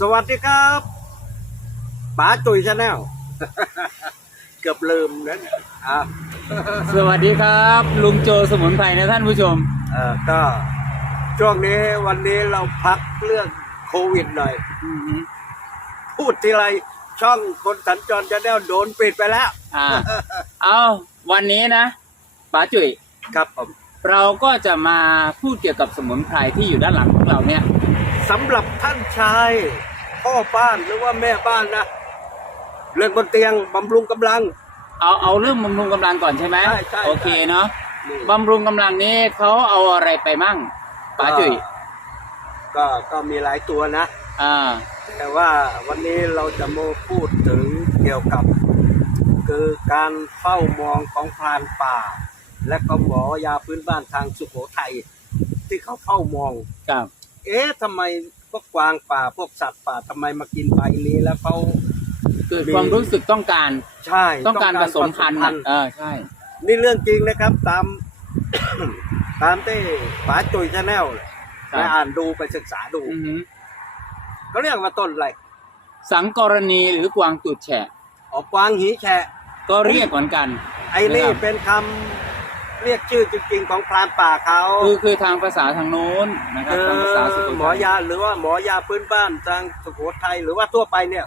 สวัสดีครับป๋าจุยชาแนล เกือบลืมนะเนี่ยอะสวัสดีครับ ลุงโจสมุนไพรนะท่านผู้ชม เออก็ช่วงนี้วันนี้เราพักเรื่องโควิดหน่อยพูดทีไรช่องคนสัญจรชาแนลโดนปิดไปแล้ว อ่า เอาวันนี้นะป๋าจุ๋ยครับผม เราก็จะมาพูดเกี่ยวกับสมุนไพรที่อยู่ด้านหลังของเราเนี่ย สำหรับท่านชาย พ่อบ้านหรือว่าแม่บ้านนะเรื่องบนเตียงบำรุงกำลัง เอาเอาเรื่องบำรุงกำลังก่อนใช่ไหมใช่ใช่โอเคเนาะนี่ บำรุงกำลังนี้เขาเอาอะไรไปมั่งป๋าจุ๋ยก็ก็มีหลายตัวนะ อ่า แต่ว่าวันนี้เราจะมาพูดถึงเกี่ยวกับ คือการเฝ้ามองของพรานป่า และก็หมอยาพื้นบ้านทางสุโขทัยที่เขาเฝ้ามอง ครับ เอ๊ะทำไมพวกกวางป่าพวกสัตว์ป่าทำไมมากินใบนี้แล้วเขาเกิดความรู้สึกต้องการใช่ต้องการผสมพันธุ์ผสน่ะเออใช่ นี่เรื่องจริงนะครับตาม ตามที่ป๋าจุยชาแนลครับไปอ่านดูไปศึกษาดูอือหือเขาเรียกว่าต้นอะไรสังกรณีหรือกวางตุดแฉะออกกวางหีแฉะก็เรียกเหมือนกัน ไอ้นี่นะครับเป็นคำ เรียกชื่อจริงๆของพรานป่าเขาคือคือทางภาษาทางโน้นนะครับเอทางภาษาสุอโขทัยหมอยาหรือว่าหมอยาพื้นบ้านทางสุโขทัยหรือว่าทั่วไปเนี่ย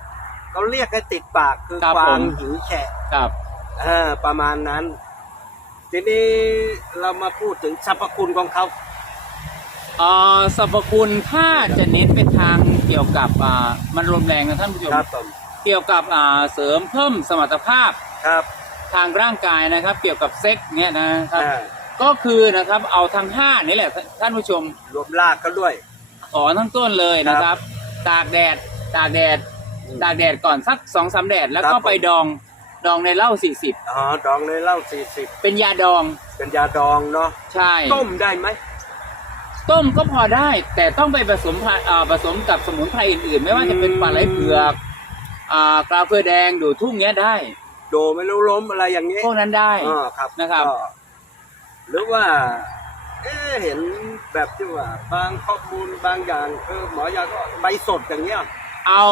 เขาเรียกให้ติดปากคือกวางหิวแฉะครับ เออประมาณนั้น ทีนี้เรามาพูดถึงสรรพคุณของเขา เอ่อสรรพคุณถ้าจะเน้นไปทางเกี่ยวกับอ่ามันรวมแรงนะท่านผู้ชม ครับผมเกี่ยวกับอ่าเสริมเพิ่มสมรรถภาพ ครับ ทางร่างกายนะครับ เกี่ยวกับเซ็กเนี่ยนะครับอ่าก็คือนะครับเอาทั้งห้านี่แหละท่านผู้ชมรวมรากเขาด้วยขอทั้งต้นเลยนะครับ ตากแดดตากแดดตากแดดก่อนสักสองสามแดดแล้วครัก็บผมไปดองดองในเหล้าสี่สิบอ๋อดองเลยเหล้าสี่สิบเป็นยาดอง เป็นยาดองเนาะใช่ต้มได้ไหมต้มก็พอได้ แต่ต้องไปผสมพันธุ์อ่าผสมกับสมุนไพรอื่นๆ ไม่ว่าจะเป็นปลาไหลเผือกอ่ากราเฟือแดงดูทุ่งเนี้ยได้ โดไม่รู้ล้มอะไรอย่างนี้พวกนั้นได้อ๋อครับนะครับ ก็หรือว่า เอ๊ะเห็นแบบที่ว่า บางข้อมูลบางอย่างเออหมอยาก็ใบสดอย่างเงี้ย เอา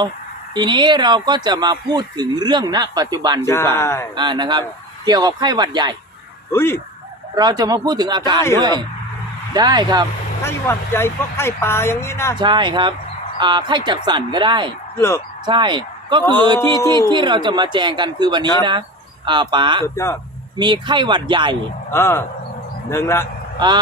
ทีนี้เราก็จะมาพูดถึงเรื่องณ ปัจจุบันดีกว่าใช่อ่านะครับ ใช่ เกี่ยวกับไข้หวัดใหญ่ เฮ้ย เราจะมาพูดถึงอาการได้เหรอ ด้วย ได้ครับ ไข้หวัดใหญ่เพราะไข้ปลาอย่างนี้นะใช่ครับอ่าไข้จับสั่นก็ได้เลิกใช่ ก็คือออที่ที่ที่เราจะมาแจงกันคือวันนี้ครับนะอ่าป๋าสุดยอดมีไข้หวัดใหญ่เออหนึ่งละอ่า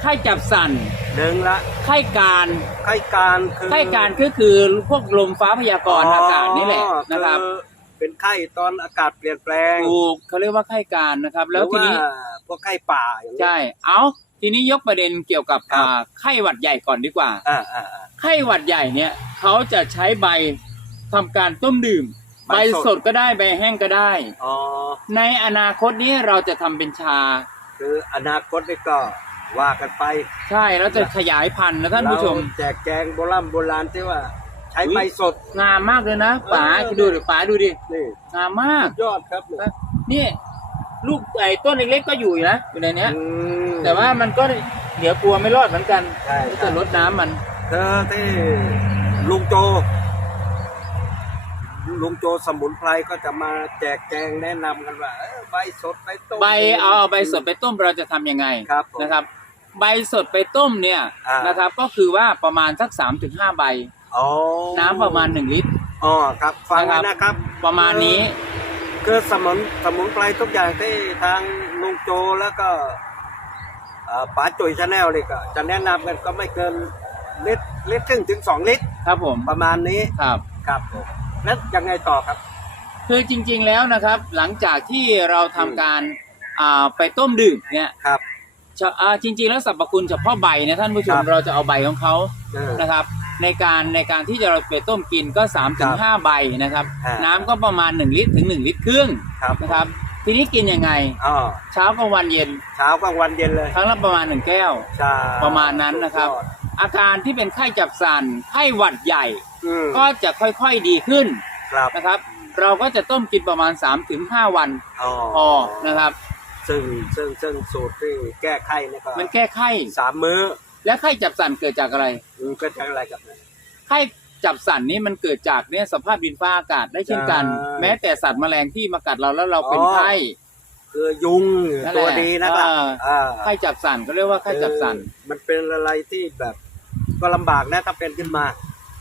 ไข้จับสั่นหนึ่งละไข้การไข้การคือไข้การก็คือพวกลมฟ้าพยากรณ์อากาศนี่แหละนะครับอเป็นไข้ตอนอากาศเปลี่ยนแปลงถูกเขาเรียกว่าไข้การนะครับ แล้วทีนี้หรือว่าพวกไข้ป่าอย่างนี้ใช่เอาทีนี้ยกประเด็นเกี่ยวกับครับอ่าไข้หวัดใหญ่ก่อนดีกว่าอ่าอ่าอ่าไข้หวัดใหญ่เนี่ยเขาจะใช้ใบ ทำการต้มดื่ม ใบใบสด สดก็ได้ใบแห้งก็ได้ อ๋อ ในอนาคตนี้เราจะทำเป็นชา คืออนาคตนี่ก็ว่ากันไปใช่แล้วจะขยายพันธุ์นะท่านผู้ชม เรแจกแจงโบราณโบราณที่ว่า ใช้อุ๊ย ใบสด งามมากเลยนะป๋าเออ ดูดิป๋าดูดินี่งามมาก ยอดครับเนี่ยนี่ลูกไอ้ต้นเล็กๆก็อยู่นะอยู่ในเนี้ย อืมแต่ว่ามันก็เดี๋ยวกลัวไม่รอดเหมือนกันใช่จะลดน้ำมัน เธอที่ลุงโจ ลุงโจสมุนไพรก็จะมาแจกแจงแนะนำกันว่าเออใบสดไปต้ม ใบเอาเอาใบสดไปต้มเราจะทำยังไงครับผมนะครับ ใบสดไปต้มเนี่ยอ่าน นะครับ ก็คือว่าประมาณสัก3าถึงห้าใบ อ๋อน้ำประมาณ 1 ลิตร อ๋อครับฟังไว้นะครับ นะครับ ประมาณนี้ คือสมุนสมุนไพรทุกอย่างที่ทางลุงโจแล้วก็เอ่อป๋าจุยชาแนลนี่ก็จะแนะนำกันก็ไม่เกินลิตรลิตรครึ่งถึงสองลิตร ครับผมประมาณนี้ครับ ครับผม แล้วยังไงต่อครับ คือจริง ๆแล้วนะครับ หลังจากที่เราทำการอ่าไปต้มดื่มเนี่ยครับ จะอ่าจริง ๆ แล้วสรรพคุณเฉพาะใบนะท่านผู้ชคมรับ เราจะเอาใบของเขาเออ นะครับ ในการในการที่จะเราไปต้มกินก็3าถึงห้าใบนะครับ อ่า น้ำก็ประมาณ 1 ลิตรถึง 1 ลิตรครึ่งครับนะครับ ทีนี้กินยังไง อ๋อเช้ากลางวันเย็นเช้ากลางวันเย็นเลยครั้งละประมาณ 1 แก้ว ใช่ประมาณนั้นนะครับ สุดยอดอาการที่เป็นไข้จับสั่นไข้หวัดใหญ่ อืมก็จะค่อยๆดีขึ้นครับนะครับ เราก็จะต้มกินประมาณ 3-5 วันอ๋อพอนะครับ ซึ่งซึ่งซึ่งสูตรที่แก้ไข้เนี่ยก็มันแก้ไข้ สามมื้อและไข้จับสั่นเกิดจากอะไร อืมก็จะอะไรกับ ไข้จับสันนี่มันเกิดจากเนี่ยสภาพดินฟ้าอากาศได้เช่นกัน ใช่ แม้แต่สัตว์แมลงที่มากัดเราแล้วเราเป็นอ๋อไข้ คือยุงนั่นแหละตัวดีนะครับเออ อ่าไข้จับสันก็เรียกว่าไข้จับสัน คือมันเป็นอะไรที่แบบก็ลำบากนะถ้าเป็นขึ้นมา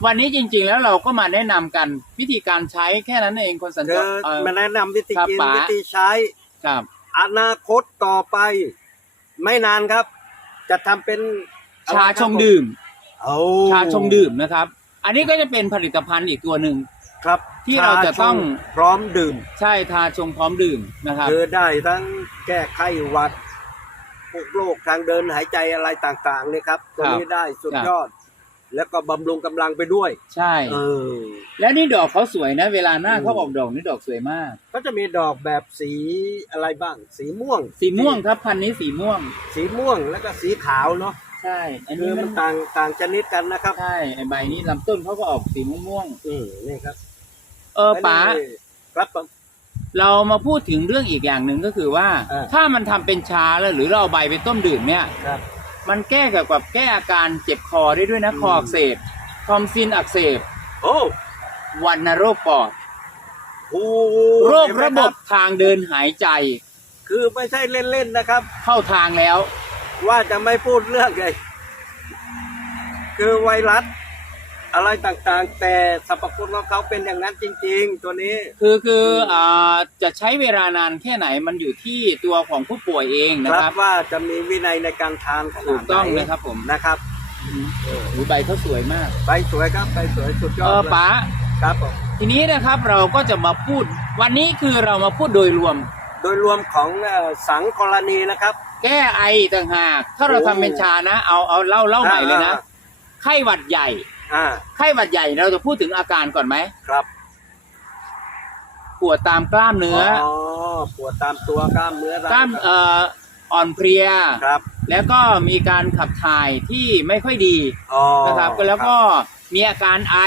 วันนี้จริง ๆ แล้วเราก็มาแนะนำกันวิธีการใช้แค่นั้นเองคนสัญจคือรเอ่อมาแนะนำวิธีครับกินป๋า วิธีใช้ ครับ อนาคตต่อไป ไม่นานครับ จะทำเป็นชาชงดื่ม โอ้ชาชงดื่มนะครับ อันนี้ก็จะเป็นผลิตภัณฑ์อีกตัวหนึ่ง ครับที่เราจะต้อง ชาชพร้อมดื่ม ใช่ทาชงพร้อมดื่มนะครับ คือได้ทั้งแก้ไข้หวัดพวกโรคทางเดินหายใจอะไรต่างๆเนี่ยครับ ตัวนี้ได้สุดยอด แล้วก็บำรุงกำลังไปด้วยใช่ เออ แล้วนี่ดอกเขาสวยนะ เวลาหน้าอืมเขาออกดอกนี่ดอกสวยมาก ก็จะมีดอกแบบสีอะไรบ้าง สีม่วง สีม่วงครับพันธุ์นี้สีม่วง สีม่วงแล้วก็สีขาวเนาะใช่ อันคืนี้อมัมันนต่างต่างชนิดกันนะครับ ใช่ไอใบนี้ลำต้นเขาก็ออกสีม่วงอืมนี่ครับๆเออป๋านี่ครับผม เรามาพูดถึงเรื่องอีกอย่างหนึ่งก็คือว่า เออ ถ้ามันทำเป็นชาแล้วหรือเราเอาใบไปต้มดื่มเนี่ย ครับ มันแก้เกี่ยวกับแก้อาการเจ็บคอได้ด้วยนะอืมคออักเสบทอมซินอักเสบโอ้วันโรคปอดโหโรคเห็นไหมระบบทางเดินหายใจ คือไม่ใช่เล่นๆนะครับ เข้าทางแล้ว ว่าจะไม่พูดเรื่องเลยคือไวรัส อะไรต่างๆ แต่สรรพคุณของเขาเป็นอย่างนั้นจริง ๆ ตัวนี้ คือคืออ่าจะใช้เวลานานแค่ไหนมันอยู่ที่ตัวของผู้ป่วยเองนะคครัรับบว่าจะมีวินัยในการทานขนาดไหนถูกต้องเลยครับผมนะครับหูใบเขาสวยมากใบสวยครับใบสวยสุดยอเอดอเลยป๋าครับผมทีนี้นะครับเราก็จะมาพูด วันนี้คือเรามาพูดโดยรวม โดยรวมของเอ่อสังกรณีนะครับ แก้ไอต่างหาก ถ้าเราโอ้ ทำเป็นชานะ เอาเอาเล่าเล่าใหม่เลยนะอ่าไข้หวัดใหญ่ อ่า ไข้หวัดใหญ่เราจะพูดถึงอาการก่อนไหมครับ ปวดตามกล้ามเนื้ออ๋อ ปวดตามตัวกล้ามเนื้อกล้ามเอ่ออ่อนเพลีย ครับ แล้วก็มีการขับถ่ายที่ไม่ค่อยดีอ๋อนะครับแล้วก็มีอาการไอ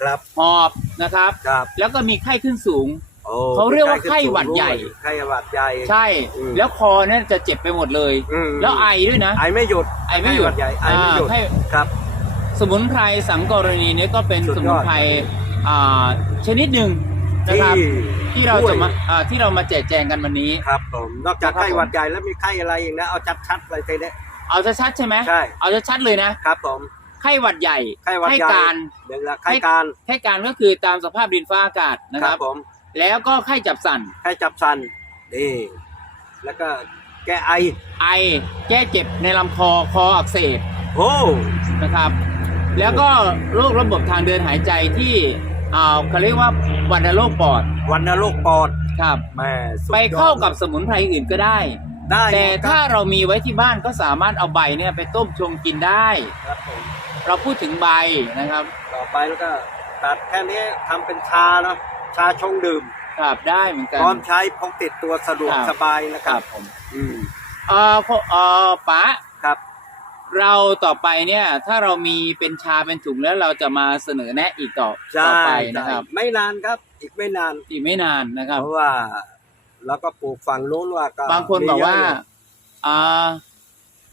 ครับ หอบนะครับ ครับ แล้วก็มีไข้ขึ้นสูงโอ้เขาเรียกว่าไข้หวัดใหญ่ ไข้หวัดใหญ่ ใช่ อืมแล้วคอเนี่ยจะเจ็บไปหมดเลย อืม แล้วไอด้วยนะ ไอไม่หยุดไอไม่หยุดข้วัดใหญ่ไอไม่หยุดอ่าไข้ ครับ สมุนไพรสังกรณีเนี่ยก็เป็นสุดยอดสมุนไพรอ่าชนิดหนึ่งนะครับที่เราจะมาอ่าที่เรามาแจกแจงกันวันนี้ครับผมนอกจากครับไข้หวัดใหญ่แล้วมีไข้อะไรอีกนะเอาชัดๆเลยทีนี้เอาชัดๆใช่ไหมใช่เอาชัดๆเลยนะครับผมไข้หวัดใหญ่ไข้หวัดใหญ่การหนึ่งละไข้การไข้การก็คือตามสภาพดินฟ้าอากาศนะคครัรับบผมแล้วก็ไข้จับสันไข้จับสันนี่แล้วก็แก้ไอไอแก้เจ็บในลำคอคออักเสบโอ้นะครับ แล้วก็โรคระบบทางเดินหายใจที่อ่าเขาเรียกว่าวัณโรคปอดวันนโรคปอดครับแม่สุดไปยอดเข้ากับสมุนไพรอื่นก็ได้ ได้แต่ถ้าครับเรามีไว้ที่บ้านก็สามารถเอาใบเนี่ยไปต้มชงกินได้ ครับผมเราพูดถึงใบนะครับ ต่อไปแล้วก็ตัดแค่นี้ทำเป็นชาเนาะชาชงดื่มครับได้เหมือนกันพร้อมใช้พกติดตัวสะดวกครับ สบายนะคครัรับบผมอืม เอ่อพอเอ่อป๋าครับ เราต่อไปเนี่ยถ้าเรามีเป็นชาเป็นถุงแล้วเราจะมาเสนอแนะอีกต่อใช่ต่อไปนะครับ ไม่นานครับ อีกไม่นานอีกไม่นานนะครับ เพราะว่าเราก็ปลูกฝั่งนู้นว่าก็บางคนบอกว่ามีเยะยู่อ่า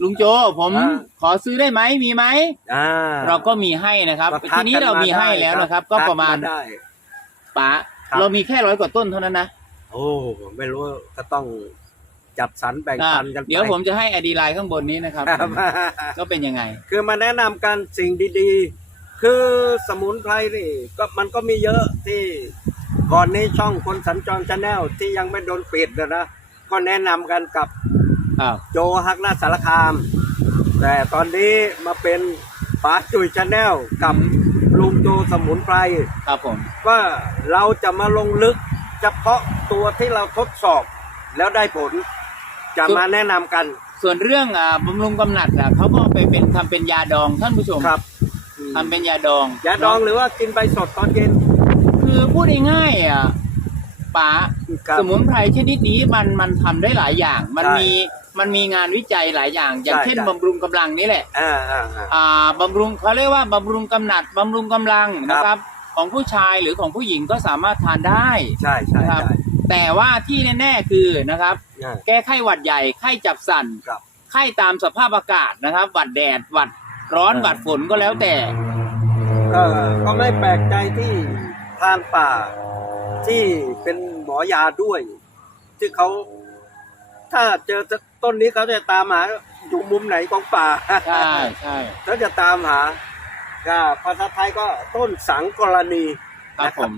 ลุงโจผมอ่าขอซื้อได้ไหมมีไหมอ่าเราก็มีให้นะครับก็ทักทีนี้เรามีให้แล้วนะครับ ก็ทัประมาณได้ป๋าครับเรามีแค่ร้อยกว่าต้นเท่านั้นนะโอ้ไม่รู้ก็ต้อง จัดสรรแบ่งอ่าปันกันไปเดี๋ยวผมจะให้อดีไลน์ข้างบนนี้นะครับครับก็เป็นยังไง คือมาแนะนำกันสิ่งดีๆ คือสมุนไพรนี่ก็มันก็มีเยอะที่ก่อนนี้ช่องคนสัญจรชาแนลที่ยังไม่โดนปิดนะนะก็แนะนำกันกับครับโจฮักนาสารคาม แต่ตอนนี้มาเป็นป๋าจุยชาแนลกับลุงโจสมุนไพรครับผมก็เราจะมาลงลึกเฉพาะตัวที่เราทดสอบแล้วได้ผล จะมาแนะนำกัน ส่วนเรื่องอ่าบำรุงกำหนัดอะเขาก็ไปเป็นทำเป็นยาดองท่านผู้ชมครับทำเป็นยาดองยาดองหรือว่ากินใบสดตอนเย็นคือพูดง่ายๆอะป๋า ครับ สมุนไพรชนิดนี้มันมันทำได้หลายอย่าง มันใช่มีมันมีงานวิจัยหลายอย่าง อย่างใช่เช่นใช่ บำรุงกำลังนี่แหละอ่าอ่าอ่า อ่าบำรุงเขาเรียกว่าบำรุงกำหนัดบำรุงกำลังครับ นะครับ ของผู้ชายหรือของผู้หญิงก็สามารถทานได้ ใช่ใช่นะครับ ใช่ แต่ว่าที่แน่ๆคือนะครับ อ่า แก้ไข้หวัดใหญ่ไข้จับสันครับไข้ตามสภาพอากาศนะครับ หวัดแดดหวัดร้อนเออหวัดฝนก็แล้วแต่ ก็ก็ไม่แปลกใจที่พรานป่าที่เป็นหมอยาด้วย ที่เขา ถ้าเจอต้นนี้เขาจะตามหาอยู่มุมไหนของป่า ใช่ใช่เขาจะตามหาก็ภาษาไทยก็ต้นสังกรณี ครับผม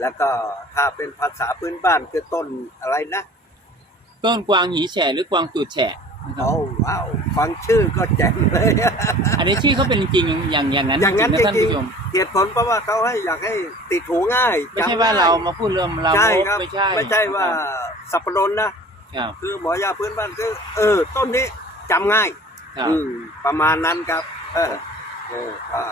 แล้วก็ถ้าเป็นภาษาพื้นบ้านคือต้นอะไรนะต้นกวางหีแฉะหรือกวางตูดแฉะนะครับโอ้ว้าวฟังชื่อก็แจ่มเลย อันนี้ชื่อเขาเป็นจริงๆอย่างอย่างนั้นอย่างนั้นจจริงๆนะท่านริงผู้ชมๆเหตุผลเพราะว่าเขาให้อยากให้ติดหูง่ายไม่ใช่จำว่าง่ยเรามาพูดเรื่องเราใช่ครับไม่ใช่ไม่ใช่ว่าสับปะรดนะครับคือหมอยาพื้นบ้านคือ เออ ต้นนี้จำง่ายครับอืมประมาณนั้นครับ เออเออก็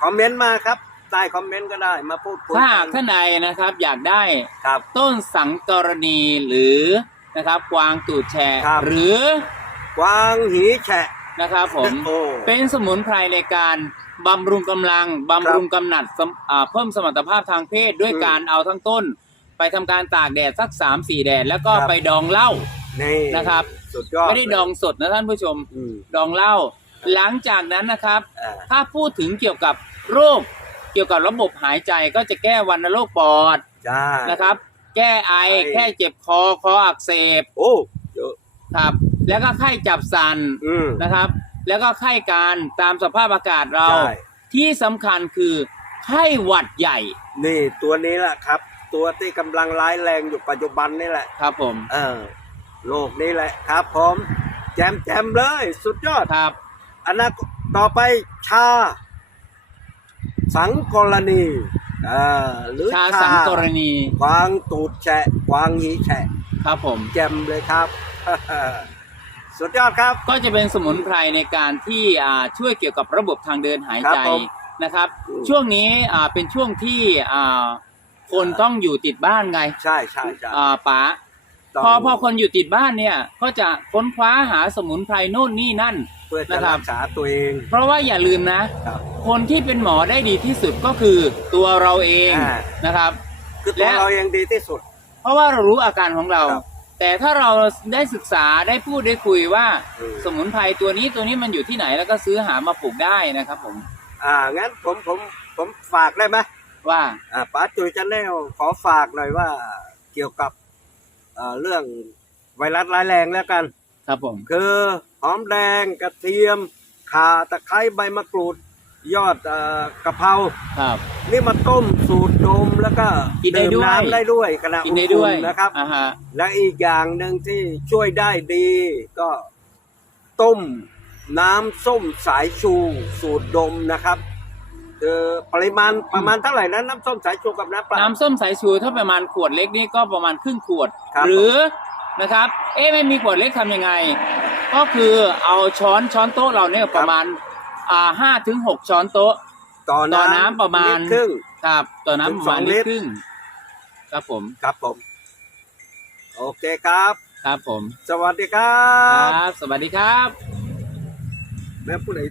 คอมเมนต์มาครับ ใต้คอมเมนต์ก็ได้มาพูดคุยถ้าหากักท่านใดนะครับ อยากได้ครับ ต้นสังกรณีหรือนะครับกวางตูดแฉะครับ หรือกวางหีแฉะนะครับผม โอ้ เป็นสมุนไพรในการบำรุงกำลังบำรุงกำหนัดสมอ่าเพิ่มสมรรถภาพทางเพศด้วยอืมการเอาทั้งต้น ไปทำการตากแดดสักสามสี่แดด แล้วก็ครับ ไปดองเหล้า นี่นะครับ สุดยอดไม่ได้ดองสดนะท่านผู้ชม อืมดองเหล้าหลังจากนั้นนะครับ อ่า ถ้าพูดถึงเกี่ยวกับโรค เกี่ยวกับระบบหายใจก็จะแก้วัณโรคปอดใช่นะครับ แก้ไอไอ แค่เจ็บคอคออักเสบโอ้เยอะครับ แล้วก็ไข้จับสันอืมนะครับ แล้วก็ไข้การตามสภาพอากาศเรา ใช่ที่สำคัญคือไข้หวัดใหญ่นี่ตัวนี้แหละครับ ตัวที่กำลังร้ายแรงอยู่ปัจจุบันนี่แหละ ครับผมเออโลกนี้แหละครับผมแจมแจมๆเลย สุดยอด ครับอันนั้นต่อไปชา สังกรณีเอ่าหรือชาสังกรณีกวางตูดแฉะกวางหีแฉะครับผมแจมเลยครับ สุดยอดครับ ก็จะเป็นสมุนไพรในการที่อ่าช่วยเกี่ยวกับระบบทางเดินหายใจครับผมนะครับอืมช่วงนี้อ่าเป็นช่วงที่อ่าคนต้องอยู่ติดบ้านไง ใช่ใช่ใช่อ่าป๋าต้งพอพอคนอยู่ติดบ้านเนี่ย ก็จะค้นคว้าหาสมุนไพรโน่นนี่นั่นเพื่อจะนะครับรักษาตัวเอง เพราะว่าอย่าลืมนะ ครับ คนที่เป็นหมอได้ดีที่สุดก็คือตัวเราเองอ่า นะครับ คือตัวและ เราเองดีที่สุด เพราะว่าเรารู้อาการของเรา ครับแต่ถ้าเราได้ศึกษาได้พูดได้คุยว่าอืมสมุนไพรตัวนี้ตัวนี้มันอยู่ที่ไหนแล้วก็ซื้อหามาปลูกได้นะครับ ผมอ่างั้นผมผมผมฝากได้ไหมว่า อ่าป้าจุยจะแนลขอฝากหน่อยว่าเกี่ยวกับเอ่อเรื่องไวรัสร้ายแรงแล้วกัน ครับผม คือหอมแดงกระเทียมข่าตะไคร้ใบมะกรูด ยอดเอ่อกะเพราครับ นี่มาต้มสูตรดมแล้วก็กินได้ดื่มด้วย น้ำได้ด้วยขณะกินได้ด้วยอุ่นๆนะครับ อ่าฮะ และอีกอย่างหนึ่งที่ช่วยได้ดีก็ต้มน้ำส้มสายชูสูตรดมนะครับคือปริมาณประมาณเท่าไหร่นะน้ำส้มสายชูกับน้ำเปล่าน้ำส้มสายชูถ้าประมาณขวดเล็กนี่ก็ประมาณครึ่งขวด ครับ หรือ นะครับ เอ๊ะไม่มีขวดเล็กทำยังไง ก็คือเอาช้อนช้อนโต๊ะเราเนี่ยประมาณอ่าห้าถึงหกช้อนโต๊ะ ต่อต่อน้ำน้ำประมาณลิตครึ่ง ครับต่อน้ำประมาณถึงสองลิลิตตรรครึ่งครับผมครับผม โอเคครับ ครับผมสวัสดีครัคบรับสวัสดีครับ แม่ผู้ใด